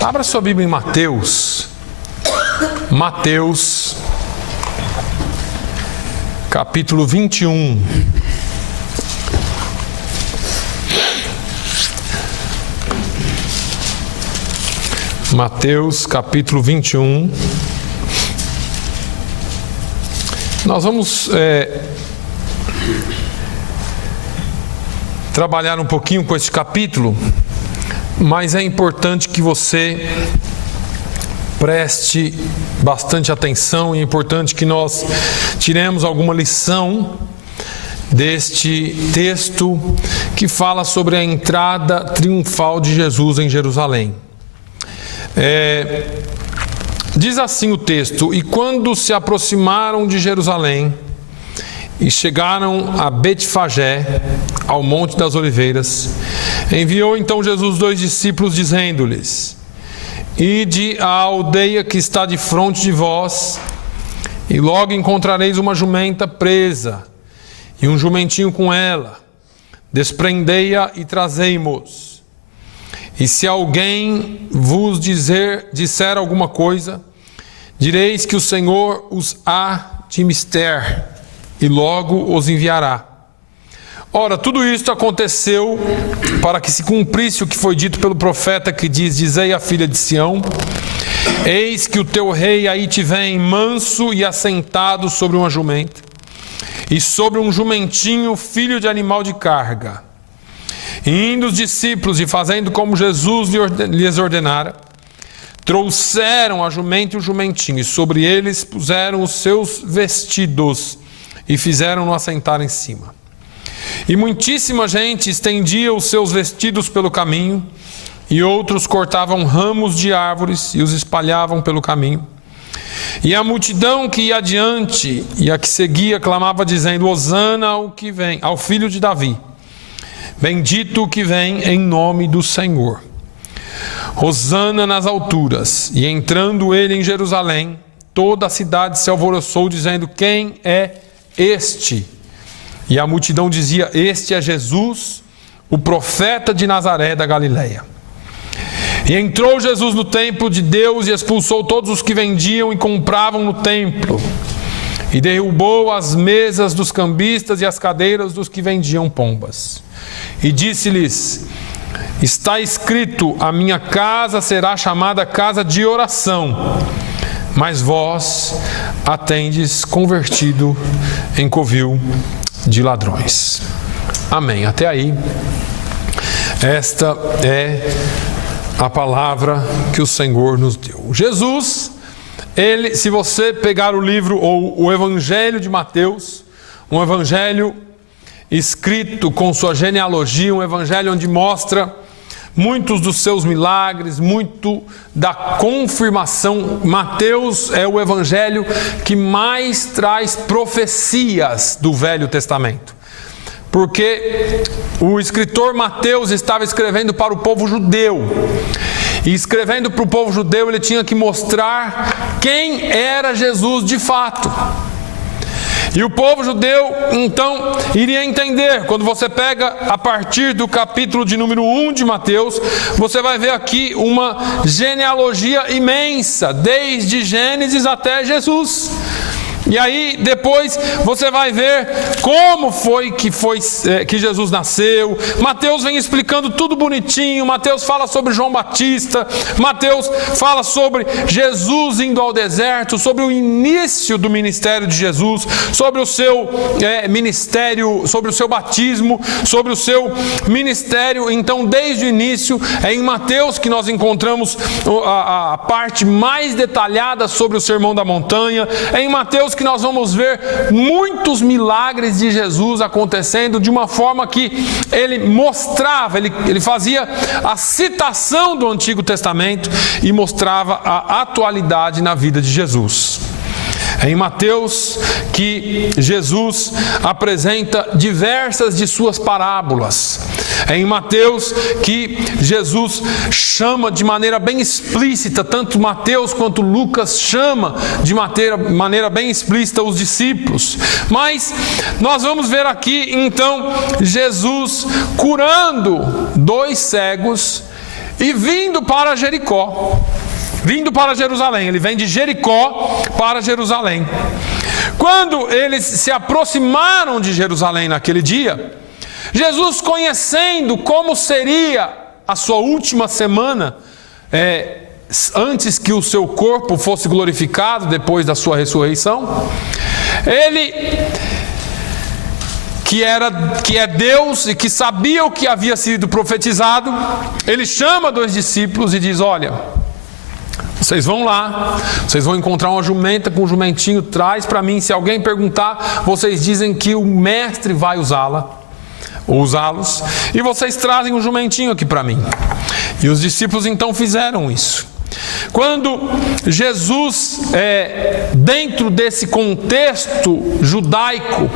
Abra sua Bíblia em Mateus. Mateus, capítulo 21. Mateus, capítulo 21. Nós vamos trabalhar um pouquinho com esse capítulo, mas é importante que você preste bastante atenção e é importante que nós tiremos alguma lição deste texto que fala sobre a entrada triunfal de Jesus em Jerusalém. Diz assim o texto: e quando se aproximaram de Jerusalém e chegaram a Betfagé, ao Monte das Oliveiras, enviou então Jesus 2 discípulos, dizendo-lhes: ide à aldeia que está defronte de vós, e logo encontrareis uma jumenta presa, e um jumentinho com ela. Desprendei-a e trazei-mos. E se alguém vos disser alguma coisa, direis que o Senhor os há de mister, e logo os enviará. Ora, tudo isto aconteceu para que se cumprisse o que foi dito pelo profeta, que diz: dizei à filha de Sião: eis que o teu rei aí te vem, manso e assentado sobre uma jumenta, e sobre um jumentinho, filho de animal de carga. E indo os discípulos, e fazendo como Jesus lhes ordenara, trouxeram a jumenta e o jumentinho, e sobre eles puseram os seus vestidos, e fizeram-no assentar em cima. E muitíssima gente estendia os seus vestidos pelo caminho, e outros cortavam ramos de árvores e os espalhavam pelo caminho. E a multidão que ia adiante e a que seguia clamava, dizendo: hosana ao que vem, ao filho de Davi. Bendito o que vem em nome do Senhor. Hosana nas alturas. E entrando ele em Jerusalém, toda a cidade se alvoroçou, dizendo: quem é este? E a multidão dizia: este é Jesus, o profeta de Nazaré da Galileia. E entrou Jesus no templo de Deus e expulsou todos os que vendiam e compravam no templo. E derrubou as mesas dos cambistas e as cadeiras dos que vendiam pombas. E disse-lhes: está escrito, a minha casa será chamada casa de oração, mas vós a tendes convertido em covil de ladrões. Amém. Até aí, esta é a palavra que o Senhor nos deu. Jesus, ele, se você pegar o livro ou o Evangelho de Mateus, um evangelho escrito com sua genealogia, um evangelho onde mostra muitos dos seus milagres, muito da confirmação. Mateus é o evangelho que mais traz profecias do Velho Testamento, porque o escritor Mateus estava escrevendo para o povo judeu, e escrevendo para o povo judeu ele tinha que mostrar quem era Jesus de fato. E o povo judeu, então, iria entender. Quando você pega a partir do capítulo de número 1 de Mateus, você vai ver aqui uma genealogia imensa, desde Gênesis até Jesus. E aí depois você vai ver como foi que Jesus nasceu. Mateus vem explicando tudo bonitinho. Mateus fala sobre João Batista, Mateus fala sobre Jesus indo ao deserto, sobre o início do ministério de Jesus, sobre o seu ministério, sobre o seu batismo, sobre o seu ministério. Então, desde o início, é em Mateus que nós encontramos a parte mais detalhada sobre o Sermão da Montanha. É em Mateus que nós vamos ver muitos milagres de Jesus acontecendo de uma forma que ele mostrava, ele fazia a citação do Antigo Testamento e mostrava a atualidade na vida de Jesus. É em Mateus que Jesus apresenta diversas de suas parábolas. É em Mateus que Jesus chama de maneira bem explícita, tanto Mateus quanto Lucas chama de maneira bem explícita os discípulos. Mas nós vamos ver aqui então Jesus curando 2 cegos e vindo para Jericó, vindo para Jerusalém. Ele vem de Jericó para Jerusalém. Quando eles se aproximaram de Jerusalém naquele dia, Jesus, conhecendo como seria a sua última semana, antes que o seu corpo fosse glorificado depois da sua ressurreição, ele, que é Deus e que sabia o que havia sido profetizado, ele chama 2 discípulos e diz: olha, vocês vão lá, vocês vão encontrar uma jumenta com um jumentinho, traz para mim. Se alguém perguntar, vocês dizem que o mestre vai usá-la, ou usá-los, e vocês trazem um jumentinho aqui para mim. E os discípulos então fizeram isso. Quando Jesus, dentro desse contexto judaico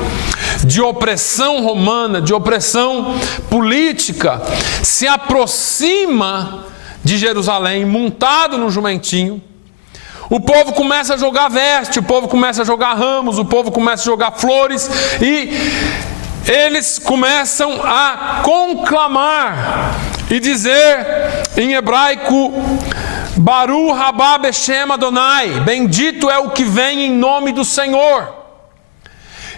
de opressão romana, de opressão política, se aproxima de Jerusalém, montado no jumentinho, o povo começa a jogar veste, o povo começa a jogar ramos, o povo começa a jogar flores, e eles começam a conclamar e dizer em hebraico: Baruch haba beshem Adonai, bendito é o que vem em nome do Senhor.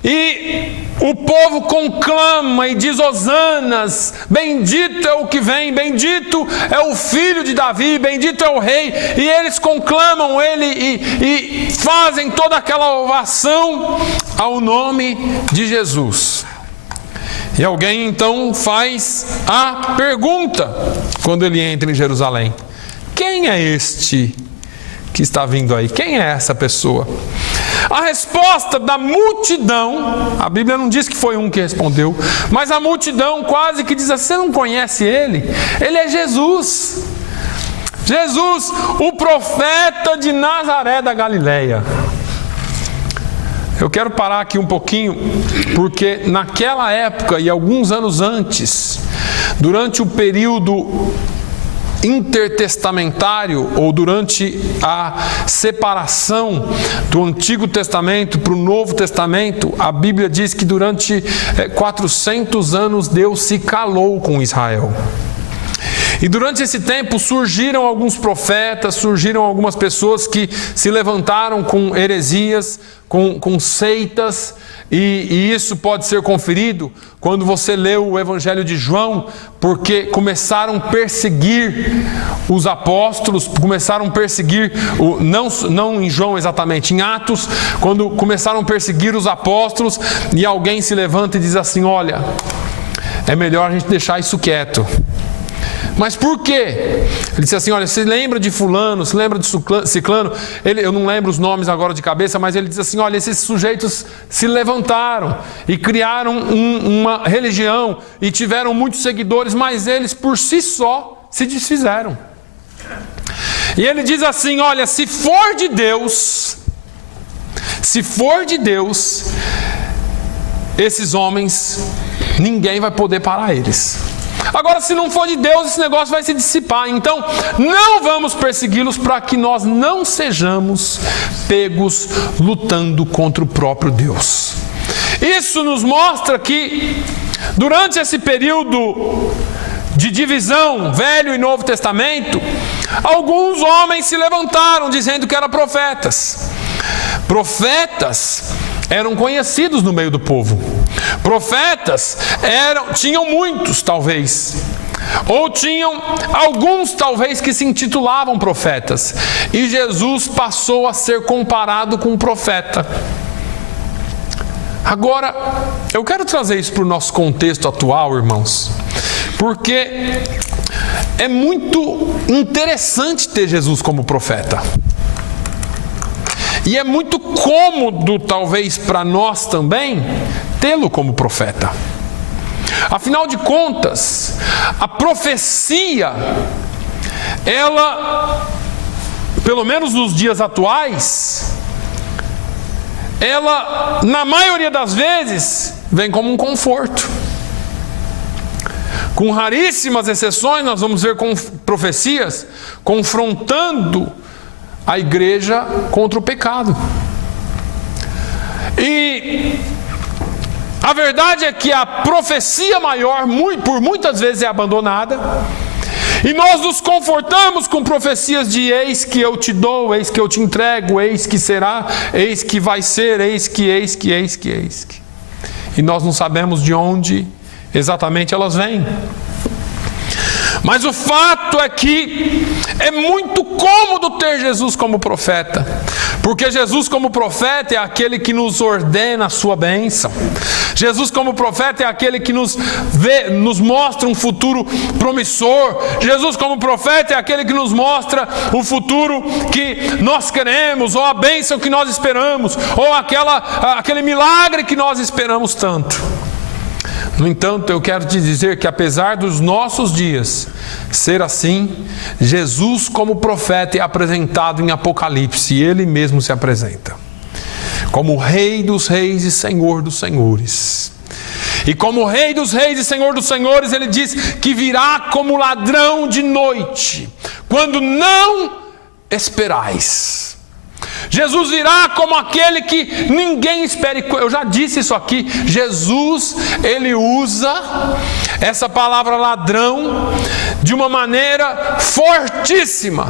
E o povo conclama e diz hosanas, bendito é o que vem, bendito é o filho de Davi, bendito é o rei. E eles conclamam ele e fazem toda aquela ovação ao nome de Jesus. E alguém então faz a pergunta, quando ele entra em Jerusalém: quem é este que está vindo aí? Quem é essa pessoa? A resposta da multidão, a Bíblia não diz que foi um que respondeu, mas a multidão quase que diz assim: você não conhece ele? Ele é Jesus. Jesus, o profeta de Nazaré da Galileia. Eu quero parar aqui um pouquinho, porque naquela época e alguns anos antes, durante o período intertestamentário, ou durante a separação do Antigo Testamento para o Novo Testamento, a Bíblia diz que durante 400 anos Deus se calou com Israel. E durante esse tempo surgiram alguns profetas, surgiram algumas pessoas que se levantaram com heresias, com seitas, e isso pode ser conferido quando você lê o Evangelho de João, porque começaram a perseguir os apóstolos, começaram a perseguir, não em João exatamente, em Atos, quando começaram a perseguir os apóstolos, e alguém se levanta e diz assim: olha, é melhor a gente deixar isso quieto. Mas por quê? Ele disse assim: olha, se lembra de fulano, se lembra de ciclano, eu não lembro os nomes agora de cabeça, mas ele diz assim: olha, esses sujeitos se levantaram e criaram uma religião e tiveram muitos seguidores, mas eles por si só se desfizeram. E ele diz assim: olha, se for de Deus, esses homens, ninguém vai poder parar eles. Agora, se não for de Deus, esse negócio vai se dissipar. Então, não vamos persegui-los para que nós não sejamos pegos lutando contra o próprio Deus. Isso nos mostra que, durante esse período de divisão, Velho e Novo Testamento, alguns homens se levantaram dizendo que eram profetas. Profetas eram conhecidos no meio do povo. Profetas tinham muitos, talvez. Ou tinham alguns, talvez, que se intitulavam profetas. E Jesus passou a ser comparado com um profeta. Agora, eu quero trazer isso para o nosso contexto atual, irmãos, porque é muito interessante ter Jesus como profeta. E é muito cômodo, talvez, para nós também, tê-lo como profeta. Afinal de contas, a profecia, ela, pelo menos nos dias atuais, ela, na maioria das vezes, vem como um conforto. Com raríssimas exceções, nós vamos ver profecias confrontando a igreja contra o pecado. E a verdade é que a profecia maior, por muitas vezes, é abandonada. E nós nos confortamos com profecias de eis que eu te dou, eis que eu te entrego, eis que será, eis que vai ser, eis que. E nós não sabemos de onde exatamente elas vêm. Mas o fato é que é muito cômodo ter Jesus como profeta, porque Jesus como profeta é aquele que nos ordena a sua bênção. Jesus como profeta é aquele que nos mostra um futuro promissor. Jesus como profeta é aquele que nos mostra o futuro que nós queremos, ou a bênção que nós esperamos, ou aquele milagre que nós esperamos tanto. No entanto, eu quero te dizer que apesar dos nossos dias ser assim, Jesus como profeta é apresentado em Apocalipse, e Ele mesmo se apresenta como Rei dos Reis e Senhor dos Senhores. E como Rei dos Reis e Senhor dos Senhores, Ele diz que virá como ladrão de noite, quando não esperais. Jesus virá como aquele que ninguém espere. Eu já disse isso aqui. Jesus, Ele usa essa palavra ladrão de uma maneira fortíssima.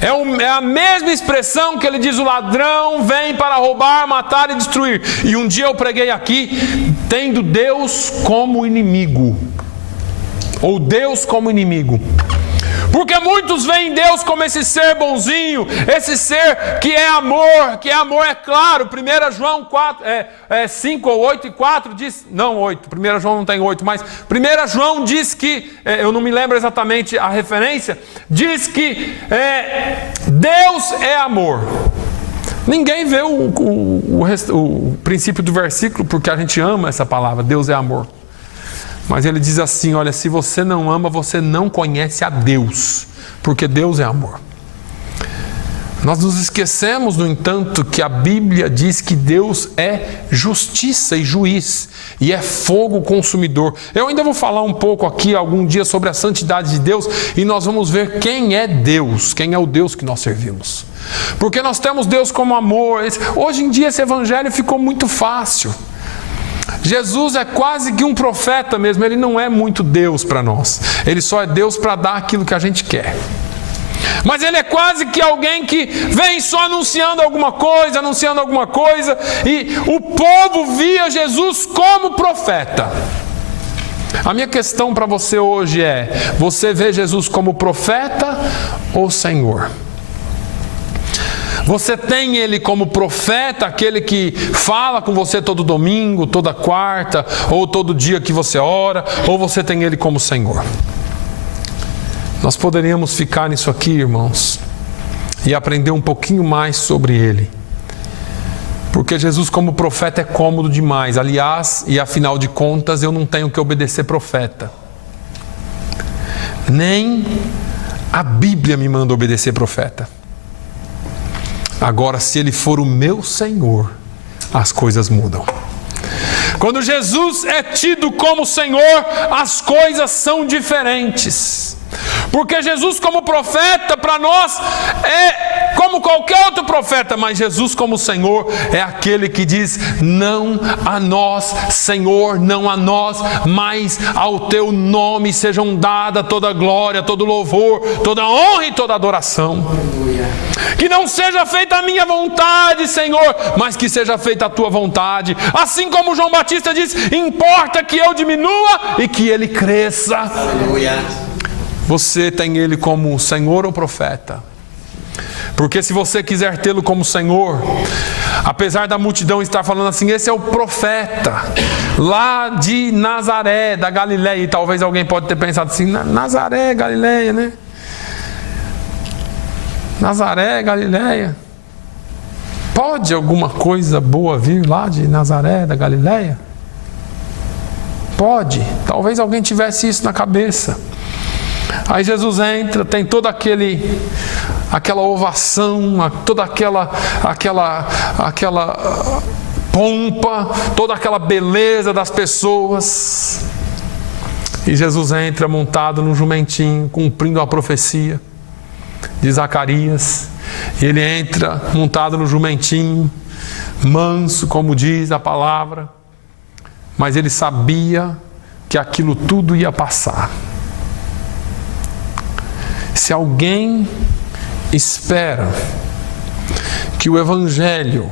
É a mesma expressão que Ele diz: o ladrão vem para roubar, matar e destruir. E um dia eu preguei aqui, tendo Deus como inimigo, ou Deus como inimigo. Porque muitos veem Deus como esse ser bonzinho, esse ser que é amor, é claro. 1 João 5 ou 8 e 4 diz, não 8, 1 João não tem 8, mas 1 João diz que, eu não me lembro exatamente a referência, diz que Deus é amor. Ninguém vê o princípio do versículo, porque a gente ama essa palavra, Deus é amor. Mas ele diz assim: olha, se você não ama, você não conhece a Deus, porque Deus é amor. Nós nos esquecemos, no entanto, que a Bíblia diz que Deus é justiça e juiz, e é fogo consumidor. Eu ainda vou falar um pouco aqui, algum dia, sobre a santidade de Deus, e nós vamos ver quem é Deus, quem é o Deus que nós servimos. Porque nós temos Deus como amor. Hoje em dia esse evangelho ficou muito fácil. Jesus é quase que um profeta mesmo, Ele não é muito Deus para nós. Ele só é Deus para dar aquilo que a gente quer. Mas Ele é quase que alguém que vem só anunciando alguma coisa, e o povo via Jesus como profeta. A minha questão para você hoje é: você vê Jesus como profeta ou Senhor? Você tem Ele como profeta, aquele que fala com você todo domingo, toda quarta, ou todo dia que você ora, ou você tem Ele como Senhor? Nós poderíamos ficar nisso aqui, irmãos, e aprender um pouquinho mais sobre Ele. Porque Jesus como profeta é cômodo demais. Aliás, e afinal de contas, eu não tenho que obedecer profeta. Nem a Bíblia me manda obedecer profeta. Agora, se Ele for o meu Senhor, as coisas mudam. Quando Jesus é tido como Senhor, as coisas são diferentes. Porque Jesus como profeta, para nós, é como qualquer outro profeta, mas Jesus como Senhor é aquele que diz: não a nós, Senhor, não a nós, mas ao Teu nome sejam dada toda glória, todo louvor, toda honra e toda adoração. Que não seja feita a minha vontade, Senhor, mas que seja feita a Tua vontade. Assim como João Batista diz: importa que eu diminua e que Ele cresça. Aleluia. Você tem Ele como Senhor ou profeta? Porque se você quiser tê-lo como Senhor, apesar da multidão estar falando assim: esse é o profeta lá de Nazaré, da Galileia, e talvez alguém pode ter pensado assim: Nazaré, Galileia, né? Nazaré, Galileia. Pode alguma coisa boa vir lá de Nazaré, da Galileia? Pode. Talvez alguém tivesse isso na cabeça. Aí Jesus entra, tem toda aquela ovação, toda aquela pompa, toda aquela beleza das pessoas. E Jesus entra montado num jumentinho, cumprindo a profecia de Zacarias. E Ele entra montado no jumentinho, manso, como diz a palavra. Mas Ele sabia que aquilo tudo ia passar. Se alguém espera que o Evangelho,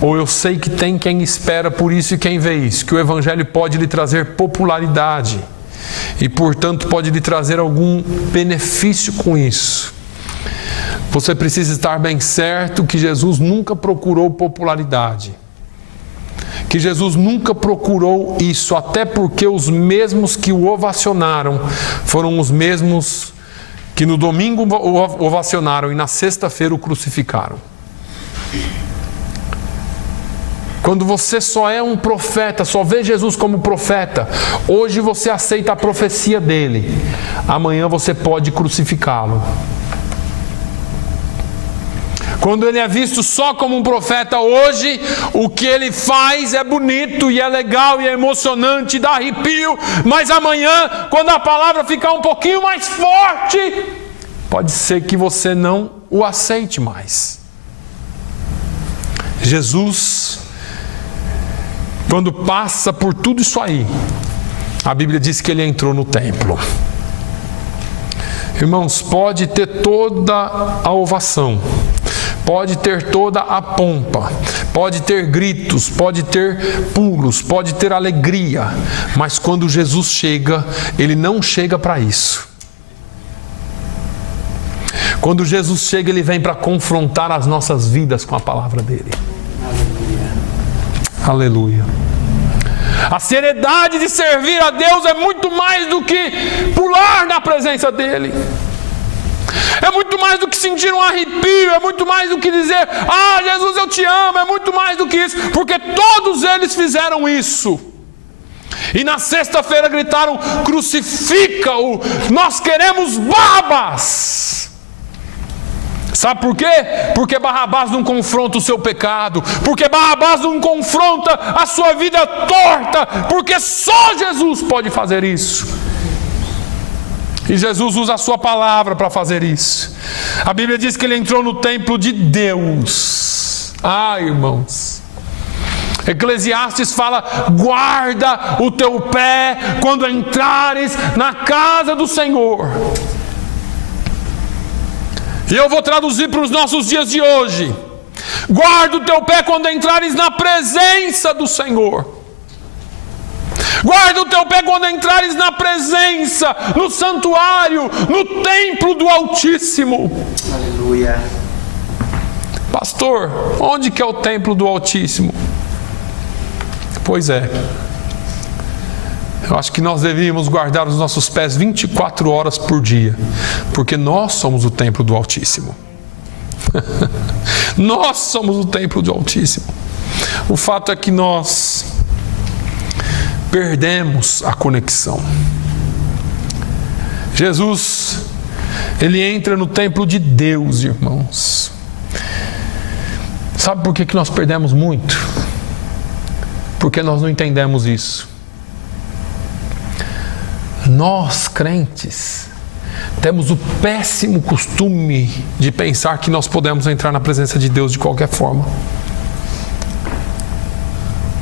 ou eu sei que tem quem espera por isso e quem vê isso, que o Evangelho pode lhe trazer popularidade e, portanto, pode lhe trazer algum benefício com isso, você precisa estar bem certo que Jesus nunca procurou popularidade, que Jesus nunca procurou isso, até porque os mesmos que o ovacionaram foram os mesmos que no domingo o ovacionaram e na sexta-feira o crucificaram. Quando você só é um profeta, só vê Jesus como profeta, hoje você aceita a profecia dele, amanhã você pode crucificá-lo. Quando ele é visto só como um profeta hoje, o que ele faz é bonito e é legal e é emocionante, dá arrepio, mas amanhã, quando a palavra ficar um pouquinho mais forte, pode ser que você não o aceite mais. Jesus, quando passa por tudo isso aí, a Bíblia diz que ele entrou no templo. Irmãos, pode ter toda a ovação, pode ter toda a pompa, pode ter gritos, pode ter pulos, pode ter alegria, mas quando Jesus chega, ele não chega para isso. Quando Jesus chega, ele vem para confrontar as nossas vidas com a palavra dele. Aleluia. A seriedade de servir a Deus é muito mais do que pular na presença dele. É muito mais do que sentir um arrepio, é muito mais do que dizer, ah, Jesus, eu te amo, é muito mais do que isso, porque todos eles fizeram isso. E na sexta-feira gritaram, crucifica-o, nós queremos Barrabás. Sabe por quê? Porque Barrabás não confronta o seu pecado, porque Barrabás não confronta a sua vida torta, porque só Jesus pode fazer isso. E Jesus usa a sua palavra para fazer isso. A Bíblia diz que ele entrou no templo de Deus. Ah, irmãos, Eclesiastes fala, guarda o teu pé quando entrares na casa do Senhor. E eu vou traduzir para os nossos dias de hoje. Guarda o teu pé quando entrares na presença do Senhor. Guarda o teu pé quando entrares na presença, no santuário, no templo do Altíssimo. Aleluia. Pastor, onde que é o templo do Altíssimo? Pois é. Eu acho que nós devíamos guardar os nossos pés 24 horas por dia, porque nós somos o templo do Altíssimo. Nós somos o templo do Altíssimo. O fato é que nós perdemos a conexão. Jesus, ele entra no templo de Deus, irmãos. Sabe por que nós perdemos muito? Porque nós não entendemos isso. Nós, crentes, temos o péssimo costume de pensar que nós podemos entrar na presença de Deus de qualquer forma.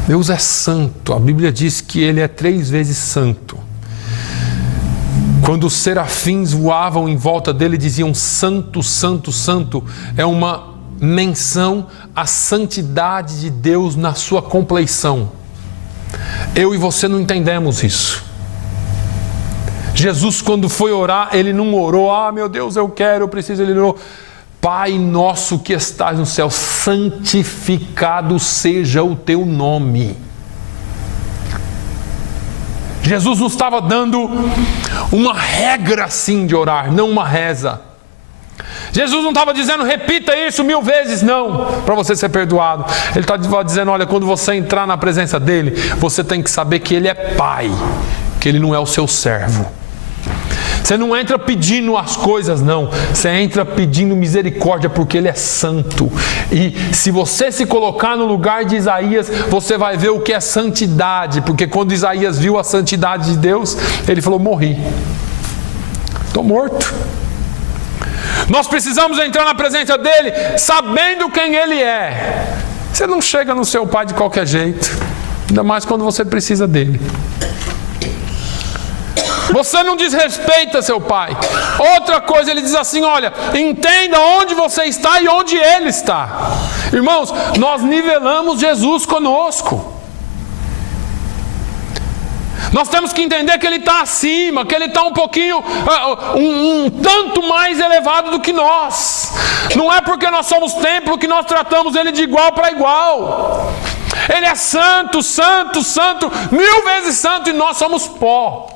Deus é santo, a Bíblia diz que Ele é 3 vezes santo. Quando os serafins voavam em volta dele, diziam santo, santo, santo, é uma menção à santidade de Deus na sua compleição. Eu e você não entendemos isso. Jesus, quando foi orar, ele não orou, ah, meu Deus, eu quero, eu preciso, ele orou, Pai nosso que estás no céu, santificado seja o teu nome. Jesus não estava dando uma regra assim de orar, não uma reza. Jesus não estava dizendo, repita isso 1000 vezes, não, para você ser perdoado. Ele estava dizendo, olha, quando você entrar na presença dele, você tem que saber que ele é Pai, que ele não é o seu servo. Você não entra pedindo as coisas, não. Você entra pedindo misericórdia, porque ele é santo. E se você se colocar no lugar de Isaías, você vai ver o que é santidade. Porque quando Isaías viu a santidade de Deus, ele falou, morri. Estou morto. Nós precisamos entrar na presença dele, sabendo quem ele é. Você não chega no seu Pai de qualquer jeito. Ainda mais quando você precisa dele. Você não desrespeita seu pai. Outra coisa, ele diz assim, olha, entenda onde você está e onde ele está. Irmãos, nós nivelamos Jesus conosco. Nós temos que entender que ele está acima, que ele está um pouquinho, um tanto mais elevado do que nós. Não é porque nós somos templo que nós tratamos ele de igual para igual. Ele é santo, santo, santo, 1000 vezes santo, e nós somos pó.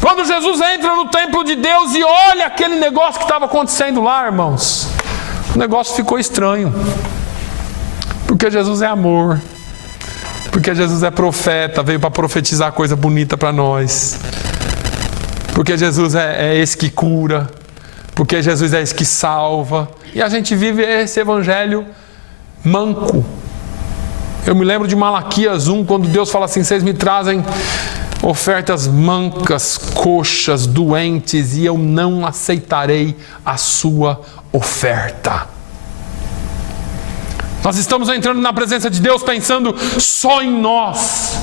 Quando Jesus entra no templo de Deus e olha aquele negócio que estava acontecendo lá, irmãos, o negócio ficou estranho. Porque Jesus é amor. Porque Jesus é profeta, veio para profetizar coisa bonita para nós. Porque Jesus é esse que cura. Porque Jesus é esse que salva. E a gente vive esse evangelho manco. Eu me lembro de Malaquias 1, quando Deus fala assim, vocês me trazem ofertas mancas, coxas, doentes, e eu não aceitarei a sua oferta. Nós estamos entrando na presença de Deus pensando só em nós.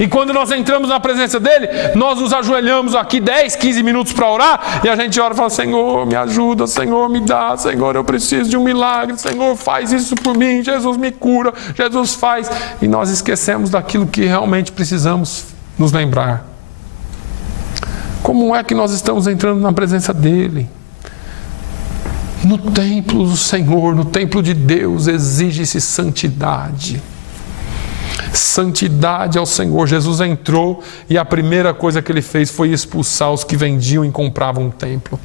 E quando nós entramos na presença dele, nós nos ajoelhamos aqui 10, 15 minutos para orar, e a gente ora e fala, Senhor, me ajuda, Senhor, me dá, Senhor, eu preciso de um milagre, Senhor, faz isso por mim, Jesus me cura, Jesus faz. E nós esquecemos daquilo que realmente precisamos nos lembrar. Como é que nós estamos entrando na presença dele? No templo do Senhor, no templo de Deus, exige-se santidade. Santidade ao Senhor. Jesus entrou e a primeira coisa que ele fez foi expulsar os que vendiam e compravam o templo.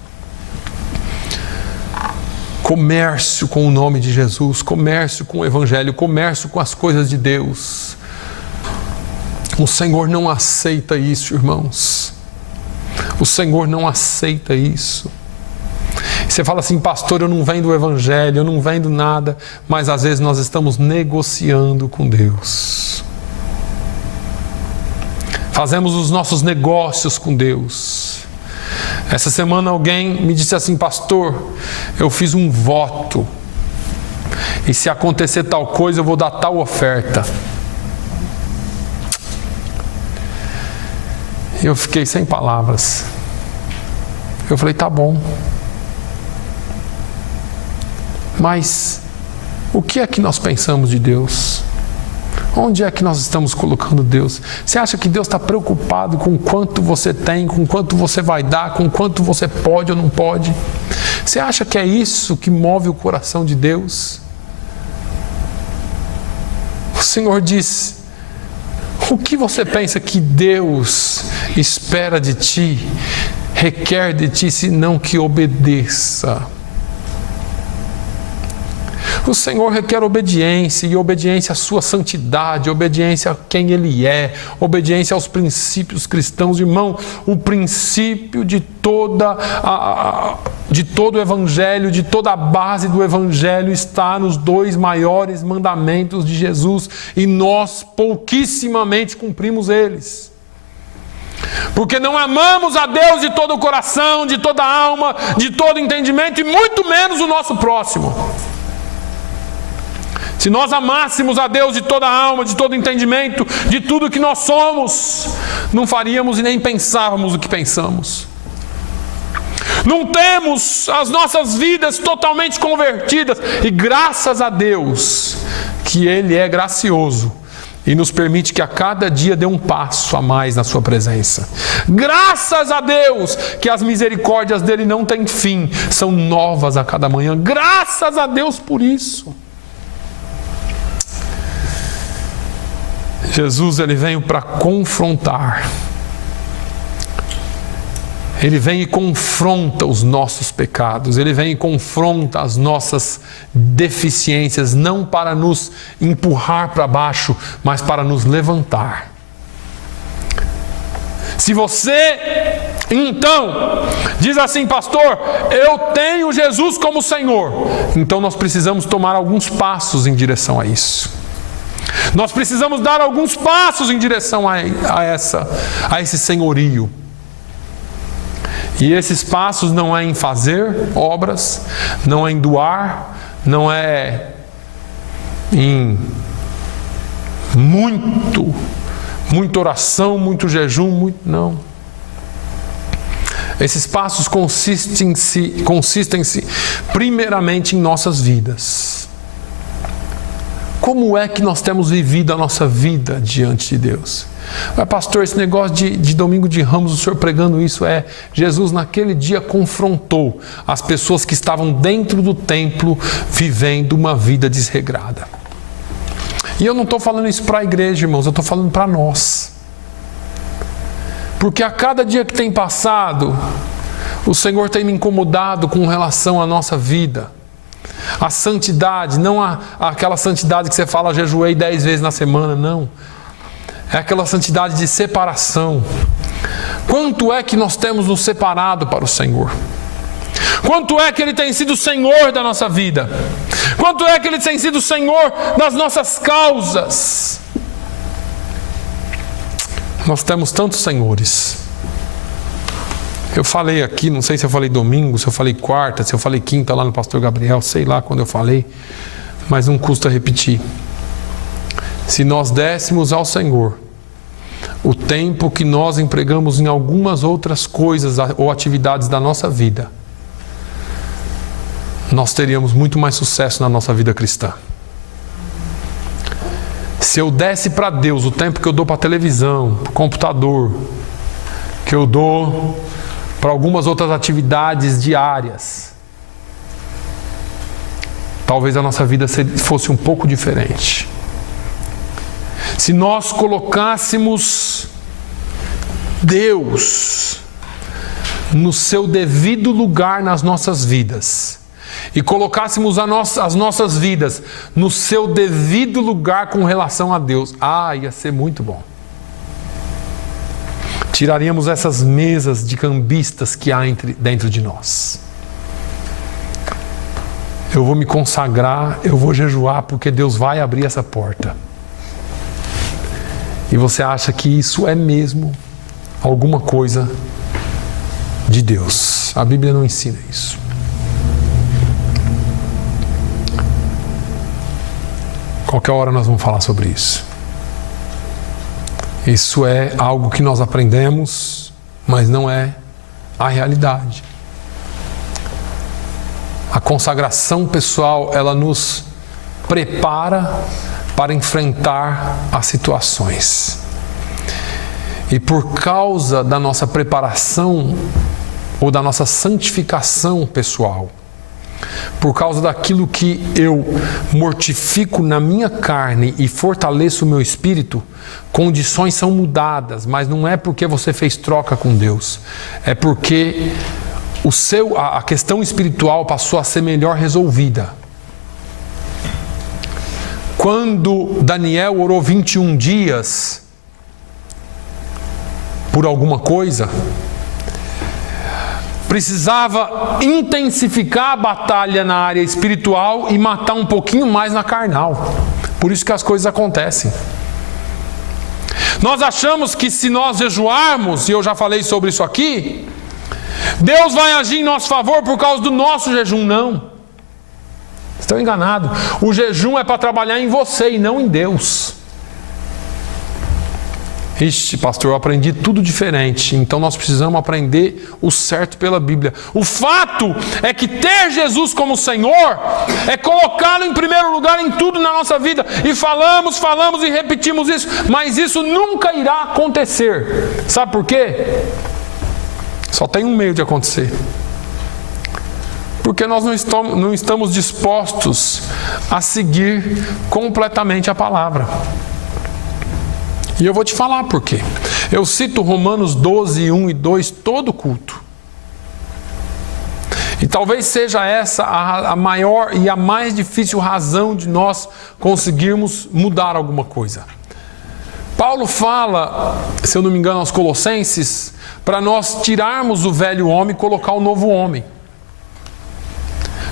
Comércio com o nome de Jesus, comércio com o Evangelho, comércio com as coisas de Deus. O Senhor não aceita isso, irmãos. O Senhor não aceita isso. Você fala assim, pastor, eu não vendo o Evangelho, eu não vendo nada, mas às vezes nós estamos negociando com Deus. Fazemos os nossos negócios com Deus. Essa semana alguém me disse assim, pastor, eu fiz um voto, e se acontecer tal coisa eu vou dar tal oferta. Eu fiquei sem palavras. Eu falei, tá bom. Mas o que é que nós pensamos de Deus? Onde é que nós estamos colocando Deus? Você acha que Deus está preocupado com quanto você tem, com quanto você vai dar, com quanto você pode ou não pode? Você acha que é isso que move o coração de Deus? O Senhor diz, o que você pensa que Deus espera de ti, requer de ti, senão que obedeça? O Senhor requer obediência, e obediência à sua santidade, obediência a quem Ele é, obediência aos princípios cristãos. Irmão, o princípio de todo o Evangelho, de toda a base do Evangelho está nos 2 maiores mandamentos de Jesus, e nós pouquissimamente cumprimos eles. Porque não amamos a Deus de todo o coração, de toda a alma, de todo entendimento, e muito menos o nosso próximo. Se nós amássemos a Deus de toda a alma, de todo entendimento, de tudo que nós somos, não faríamos e nem pensávamos o que pensamos. Não temos as nossas vidas totalmente convertidas, e graças a Deus que Ele é gracioso e nos permite que a cada dia dê um passo a mais na sua presença. Graças a Deus que as misericórdias dele não têm fim, são novas a cada manhã. Graças a Deus por isso. Jesus, ele veio para confrontar. Ele vem e confronta os nossos pecados. Ele vem e confronta as nossas deficiências, não para nos empurrar para baixo, mas para nos levantar. Se você, então, diz assim, pastor, eu tenho Jesus como Senhor, então nós precisamos tomar alguns passos em direção a isso. Nós precisamos dar alguns passos em direção a esse senhorio. E esses passos não é em fazer obras, não é em doar, não é em muito muita oração, muito jejum, não. Esses passos consistem-se primeiramente em nossas vidas. Como é que nós temos vivido a nossa vida diante de Deus? Mas pastor, esse negócio de domingo de Ramos, o senhor pregando isso, Jesus naquele dia confrontou as pessoas que estavam dentro do templo vivendo uma vida desregrada. E eu não estou falando isso para a igreja, irmãos, eu estou falando para nós. Porque a cada dia que tem passado, o Senhor tem me incomodado com relação à nossa vida. A santidade, não aquela santidade que você fala, jejuei 10 vezes na semana, não. É aquela santidade de separação. Quanto é que nós temos nos separado para o Senhor? Quanto é que Ele tem sido o Senhor da nossa vida? Quanto é que Ele tem sido o Senhor das nossas causas? Nós temos tantos senhores. Eu falei aqui, não sei se eu falei domingo, se eu falei quarta, se eu falei quinta lá no pastor Gabriel, sei lá quando eu falei, mas não custa repetir. Se nós dessemos ao Senhor o tempo que nós empregamos em algumas outras coisas ou atividades da nossa vida, nós teríamos muito mais sucesso na nossa vida cristã. Se eu desse para Deus o tempo que eu dou para a televisão, para o computador, que eu dou para algumas outras atividades diárias, talvez a nossa vida fosse um pouco diferente. Se nós colocássemos Deus no seu devido lugar nas nossas vidas e colocássemos as nossas vidas no seu devido lugar com relação a Deus, ia ser muito bom. Tiraríamos essas mesas de cambistas que há dentro de nós. Eu vou me consagrar, eu vou jejuar porque Deus vai abrir essa porta. E você acha que isso é mesmo alguma coisa de Deus. A Bíblia não ensina isso. Qualquer hora nós vamos falar sobre isso. Isso é algo que nós aprendemos, mas não é a realidade. A consagração pessoal, ela nos prepara para enfrentar as situações. E por causa da nossa preparação ou da nossa santificação pessoal, por causa daquilo que eu mortifico na minha carne e fortaleço o meu espírito, condições são mudadas, mas não é porque você fez troca com Deus, é porque a questão espiritual passou a ser melhor resolvida. Quando Daniel orou 21 dias por alguma coisa, precisava intensificar a batalha na área espiritual e matar um pouquinho mais na carnal. Por isso que as coisas acontecem. Nós achamos que se nós jejuarmos, e eu já falei sobre isso aqui, Deus vai agir em nosso favor por causa do nosso jejum. Não. Estão enganados. O jejum é para trabalhar em você e não em Deus. Ixi, pastor, eu aprendi tudo diferente. Então nós precisamos aprender o certo pela Bíblia. O fato é que ter Jesus como Senhor é colocá-lo em primeiro lugar em tudo na nossa vida. E falamos e repetimos isso, mas isso nunca irá acontecer. Sabe por quê? Só tem um meio de acontecer. Porque nós não estamos dispostos a seguir completamente a palavra. E eu vou te falar por quê. Eu cito Romanos 12, 1 e 2 todo culto. E talvez seja essa a maior e a mais difícil razão de nós conseguirmos mudar alguma coisa. Paulo fala, se eu não me engano, aos Colossenses, para nós tirarmos o velho homem e colocar o novo homem.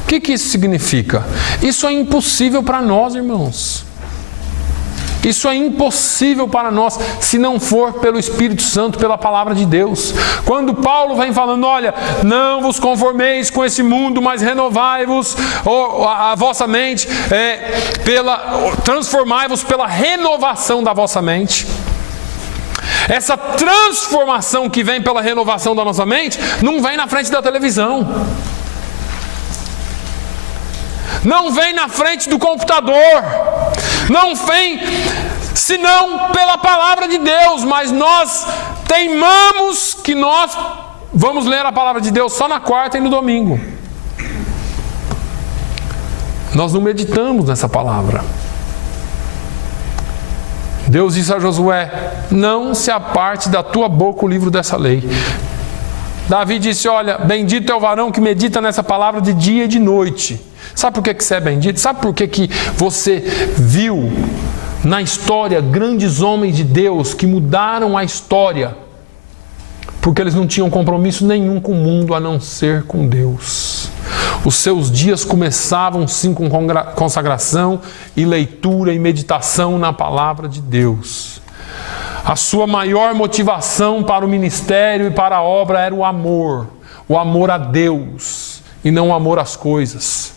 O que isso significa? Isso é impossível para nós, irmãos. Isso é impossível para nós se não for pelo Espírito Santo, pela palavra de Deus. Quando Paulo vem falando, olha, não vos conformeis com esse mundo, mas renovai-vos a vossa mente, transformai-vos pela renovação da vossa mente. Essa transformação que vem pela renovação da nossa mente, não vem na frente da televisão. Não vem na frente do computador. Não vem senão pela palavra de Deus. Mas nós teimamos que nós vamos ler a palavra de Deus só na quarta e no domingo. Nós não meditamos nessa palavra. Deus disse a Josué: não se aparte da tua boca o livro dessa lei. Davi disse: olha, bendito é o varão que medita nessa palavra de dia e de noite. Sabe por que você é bendito? Sabe por que você viu na história grandes homens de Deus que mudaram a história? Porque eles não tinham compromisso nenhum com o mundo a não ser com Deus. Os seus dias começavam sim com consagração e leitura e meditação na palavra de Deus. A sua maior motivação para o ministério e para a obra era o amor a Deus e não o amor às coisas.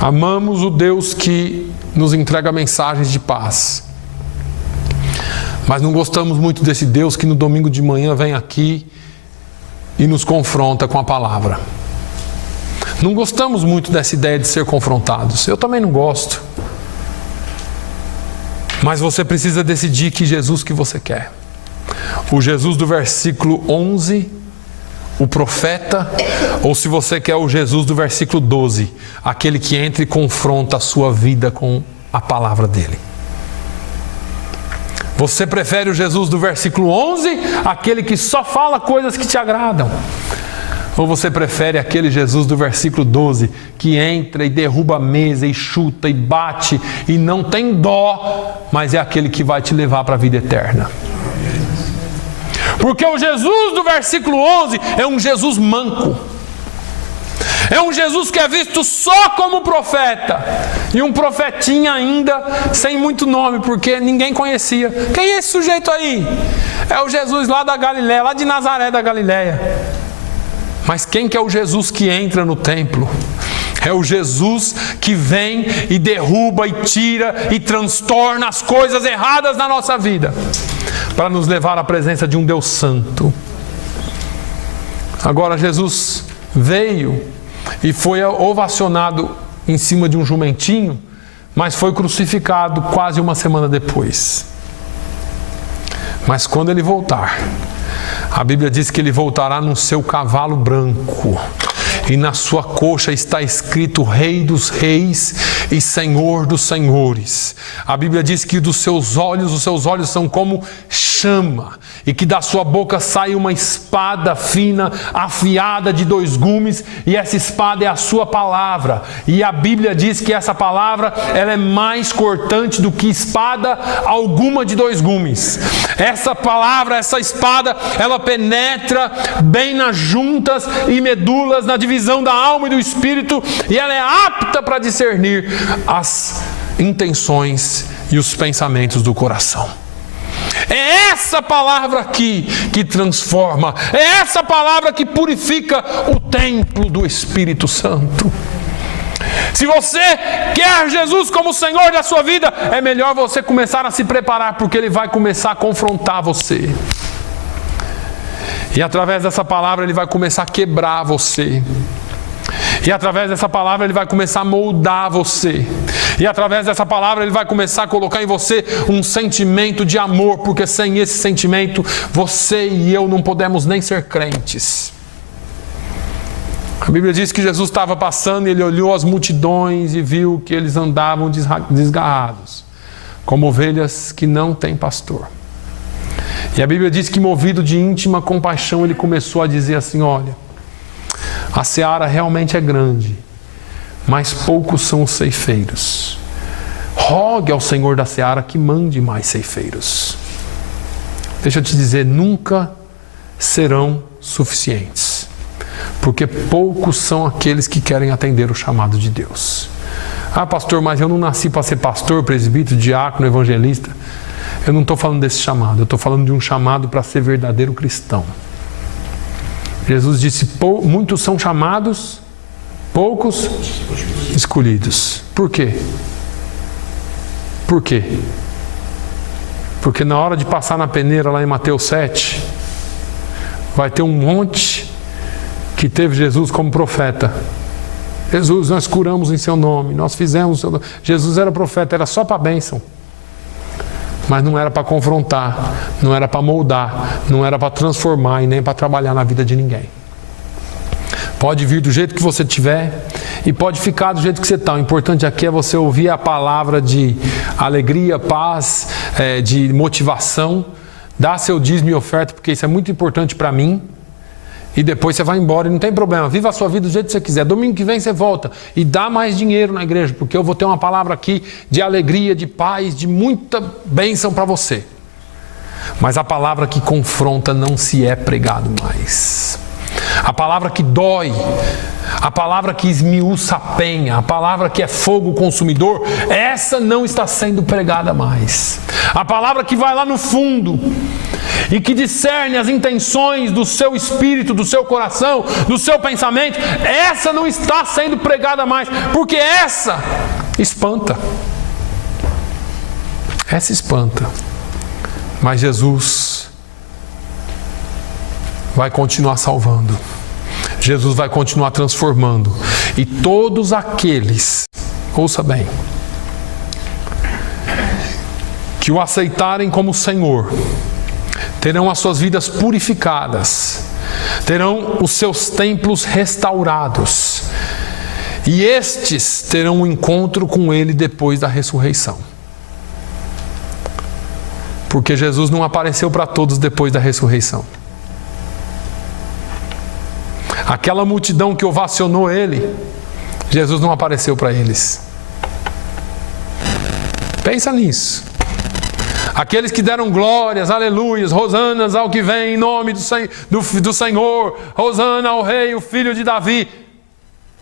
Amamos o Deus que nos entrega mensagens de paz. Mas não gostamos muito desse Deus que no domingo de manhã vem aqui e nos confronta com a palavra. Não gostamos muito dessa ideia de ser confrontados. Eu também não gosto. Mas você precisa decidir que Jesus que você quer. O Jesus do versículo 11, o profeta, ou se você quer o Jesus do versículo 12, aquele que entra e confronta a sua vida com a palavra dele. Você prefere o Jesus do versículo 11, aquele que só fala coisas que te agradam? Ou você prefere aquele Jesus do versículo 12, que entra e derruba a mesa, e chuta, e bate, e não tem dó, mas é aquele que vai te levar para a vida eterna? Porque o Jesus do versículo 11 é um Jesus manco. É um Jesus que é visto só como profeta. E um profetinha ainda, sem muito nome, porque ninguém conhecia. Quem é esse sujeito aí? É o Jesus lá da Galileia, lá de Nazaré da Galileia. Mas quem que é o Jesus que entra no templo? É o Jesus que vem e derruba e tira e transtorna as coisas erradas na nossa vida, para nos levar à presença de um Deus santo. Agora Jesus veio e foi ovacionado em cima de um jumentinho, mas foi crucificado quase uma semana depois. Mas quando ele voltar, a Bíblia diz que ele voltará no seu cavalo branco, e na sua coxa está escrito Rei dos Reis e Senhor dos Senhores. A Bíblia diz que os seus olhos são como chama, e que da sua boca sai uma espada fina, afiada de 2 gumes, e essa espada é a sua palavra. E a Bíblia diz que essa palavra, ela é mais cortante do que espada alguma de 2 gumes. Essa palavra, essa espada, ela penetra bem nas juntas e medulas, na divisão da alma e do espírito, e ela é apta para discernir as intenções e os pensamentos do coração. É essa palavra aqui que transforma, é essa palavra que purifica o templo do Espírito Santo. Se você quer Jesus como Senhor da sua vida, é melhor você começar a se preparar, porque Ele vai começar a confrontar você. E através dessa palavra Ele vai começar a quebrar você. E através dessa palavra Ele vai começar a moldar você. E através dessa palavra Ele vai começar a colocar em você um sentimento de amor, porque sem esse sentimento você e eu não podemos nem ser crentes. A Bíblia diz que Jesus estava passando e Ele olhou as multidões e viu que eles andavam desgarrados, como ovelhas que não têm pastor. E a Bíblia diz que, movido de íntima compaixão, Ele começou a dizer assim: olha, a seara realmente é grande, mas poucos são os ceifeiros. Rogue ao Senhor da seara que mande mais ceifeiros. Deixa eu te dizer, nunca serão suficientes, porque poucos são aqueles que querem atender o chamado de Deus. Ah, pastor, mas eu não nasci para ser pastor, presbítero, diácono, evangelista. Eu não estou falando desse chamado, eu estou falando de um chamado para ser verdadeiro cristão. Jesus disse, muitos são chamados, poucos escolhidos. Por quê? Por quê? Porque na hora de passar na peneira, lá em Mateus 7, vai ter um monte que teve Jesus como profeta. Jesus, nós curamos em seu nome, nós fizemos o seu nome. Jesus era profeta, era só para a bênção. Mas não era para confrontar, não era para moldar, não era para transformar e nem para trabalhar na vida de ninguém. Pode vir do jeito que você tiver e pode ficar do jeito que você está. O importante aqui é você ouvir a palavra de alegria, paz, de motivação. Dá seu dízimo e oferta, porque isso é muito importante para mim. E depois você vai embora e não tem problema. Viva a sua vida do jeito que você quiser. Domingo que vem você volta e dá mais dinheiro na igreja, porque eu vou ter uma palavra aqui de alegria, de paz, de muita bênção para você. Mas a palavra que confronta não se é pregado mais. A palavra que dói, a palavra que esmiuça a penha, a palavra que é fogo consumidor, essa não está sendo pregada mais. A palavra que vai lá no fundo e que discerne as intenções do seu espírito, do seu coração, do seu pensamento, essa não está sendo pregada mais, porque essa espanta. Essa espanta. Mas Jesus vai continuar salvando. Jesus vai continuar transformando. E todos aqueles, ouça bem, que o aceitarem como Senhor, terão as suas vidas purificadas, terão os seus templos restaurados, e estes terão um encontro com Ele depois da ressurreição. Porque Jesus não apareceu para todos depois da ressurreição. Aquela multidão que ovacionou Ele, Jesus não apareceu para eles. Pensa nisso. Aqueles que deram glórias, aleluias, hosanas ao que vem em nome do Senhor, hosana ao Rei, o Filho de Davi.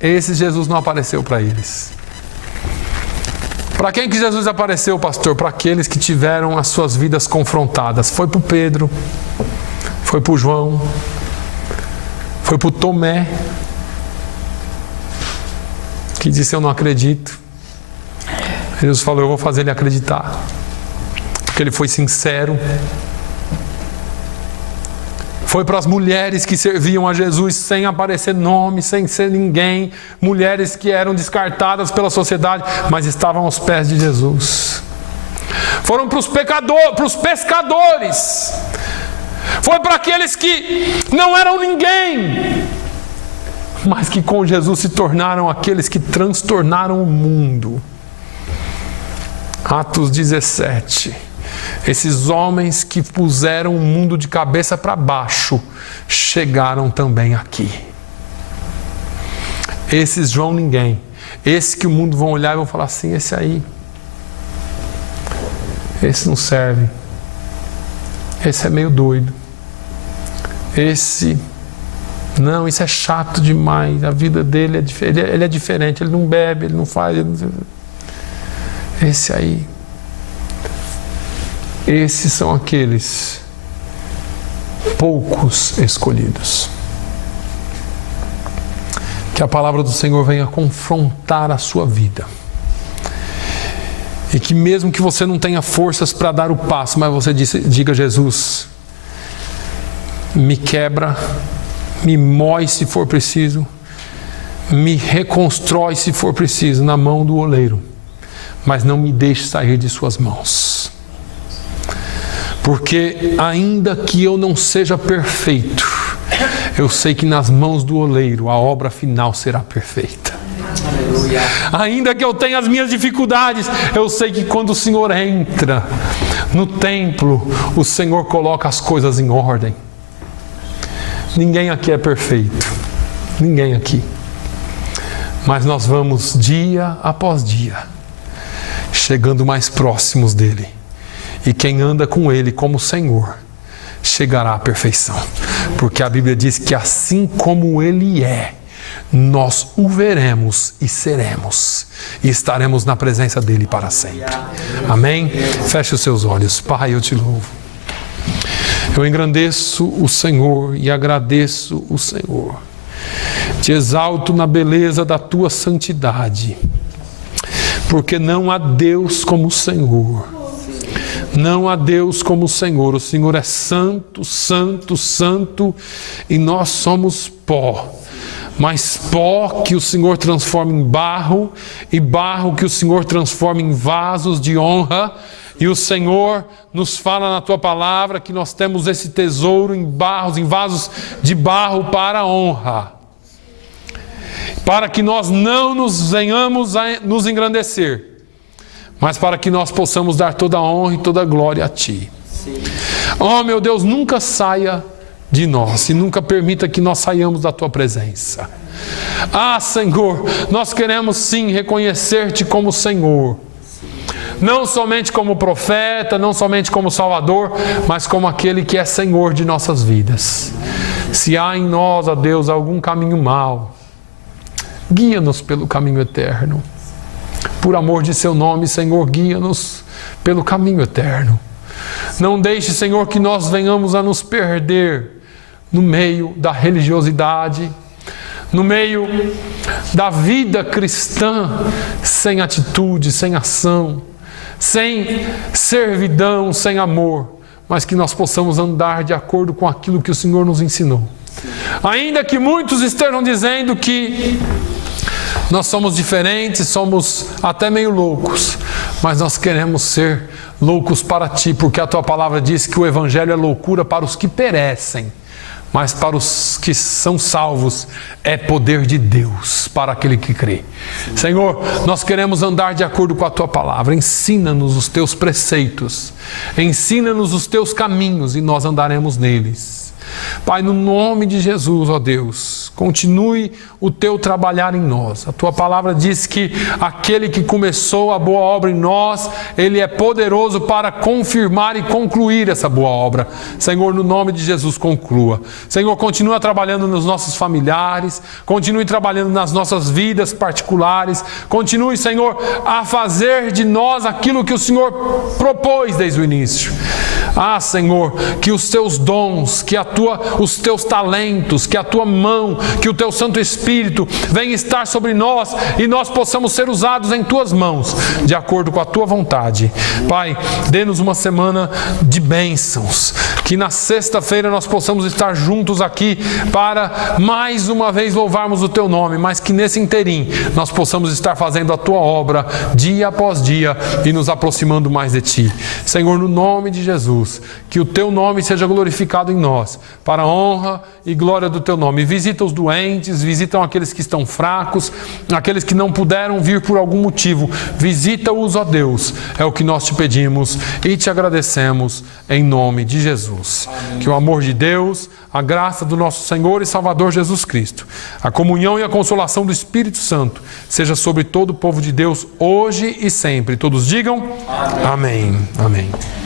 Esses Jesus não apareceu para eles. Para quem que Jesus apareceu, pastor? Para aqueles que tiveram as suas vidas confrontadas. Foi para o Pedro, foi para o João, foi para o Tomé, que disse: eu não acredito. Jesus falou: eu vou fazer ele acreditar. Porque ele foi sincero. Foi para as mulheres que serviam a Jesus sem aparecer nome, sem ser ninguém. Mulheres que eram descartadas pela sociedade, mas estavam aos pés de Jesus. Foram para os pecadores, para os pescadores. Foi para aqueles que não eram ninguém, mas que com Jesus se tornaram aqueles que transtornaram o mundo. Atos 17. Esses homens que puseram o mundo de cabeça para baixo chegaram também aqui. Esses João ninguém. Esse que o mundo vão olhar e vão falar assim: esse aí, esse não serve. Esse é meio doido. Esse, não, isso é chato demais. A vida dele ele é diferente. Ele não bebe, ele não faz. Esse aí. Esses são aqueles poucos escolhidos. Que a palavra do Senhor venha confrontar a sua vida. E que mesmo que você não tenha forças para dar o passo, mas você diga: Jesus, me quebra, me mói se for preciso, me reconstrói se for preciso na mão do oleiro, mas não me deixe sair de suas mãos. Porque ainda que eu não seja perfeito, eu sei que nas mãos do oleiro a obra final será perfeita. Aleluia. Ainda que eu tenha as minhas dificuldades, eu sei que quando o Senhor entra no templo, o Senhor coloca as coisas em ordem. Ninguém aqui é perfeito. Ninguém aqui. Mas nós vamos dia após dia chegando mais próximos dele. E quem anda com Ele como Senhor chegará à perfeição. Porque a Bíblia diz que assim como Ele é, nós o veremos e seremos. E estaremos na presença dEle para sempre. Amém? Feche os seus olhos. Pai, eu te louvo. Eu engrandeço o Senhor e agradeço o Senhor. Te exalto na beleza da tua santidade. Porque não há Deus como o Senhor. Não há Deus como o Senhor é santo, santo, santo, e nós somos pó. Mas pó que o Senhor transforma em barro, e barro que o Senhor transforma em vasos de honra. E o Senhor nos fala na Tua palavra que nós temos esse tesouro em barros, em vasos de barro para a honra. Para que nós não nos venhamos a nos engrandecer, mas para que nós possamos dar toda a honra e toda a glória a Ti. Sim. Oh, meu Deus, nunca saia de nós e nunca permita que nós saiamos da Tua presença. Ah, Senhor, nós queremos sim reconhecer-Te como Senhor. Não somente como profeta, não somente como Salvador, mas como aquele que é Senhor de nossas vidas. Se há em nós, ó Deus, algum caminho mau, guia-nos pelo caminho eterno. Por amor de Seu nome, Senhor, guia-nos pelo caminho eterno. Não deixe, Senhor, que nós venhamos a nos perder no meio da religiosidade, no meio da vida cristã, sem atitude, sem ação, sem servidão, sem amor, mas que nós possamos andar de acordo com aquilo que o Senhor nos ensinou. Ainda que muitos estejam dizendo que nós somos diferentes, somos até meio loucos, mas nós queremos ser loucos para Ti, porque a Tua palavra diz que o Evangelho é loucura para os que perecem, mas para os que são salvos é poder de Deus para aquele que crê. Senhor, nós queremos andar de acordo com a Tua palavra. Ensina-nos os Teus preceitos, ensina-nos os Teus caminhos e nós andaremos neles. Pai, no nome de Jesus, ó Deus, continue o Teu trabalhar em nós. A Tua palavra diz que aquele que começou a boa obra em nós, Ele é poderoso para confirmar e concluir essa boa obra. Senhor, no nome de Jesus, conclua. Senhor, continua trabalhando nos nossos familiares, continue trabalhando nas nossas vidas particulares, continue, Senhor, a fazer de nós aquilo que o Senhor propôs desde o início. Ah, Senhor, que os Teus dons, que os Teus talentos, que a Tua mão, que o Teu Santo Espírito venha estar sobre nós e nós possamos ser usados em Tuas mãos, de acordo com a Tua vontade. Pai, dê-nos uma semana de bênçãos, que na sexta-feira nós possamos estar juntos aqui para mais uma vez louvarmos o Teu nome, mas que nesse interim nós possamos estar fazendo a Tua obra dia após dia e nos aproximando mais de Ti. Senhor, no nome de Jesus, que o Teu nome seja glorificado em nós, para a honra e glória do Teu nome. Visita os doentes, visitam aqueles que estão fracos, aqueles que não puderam vir por algum motivo. Visita-os, ó Deus, é o que nós Te pedimos e Te agradecemos em nome de Jesus. Amém. Que o amor de Deus, a graça do nosso Senhor e Salvador Jesus Cristo, a comunhão e a consolação do Espírito Santo seja sobre todo o povo de Deus hoje e sempre. Todos digam amém. Amém. Amém.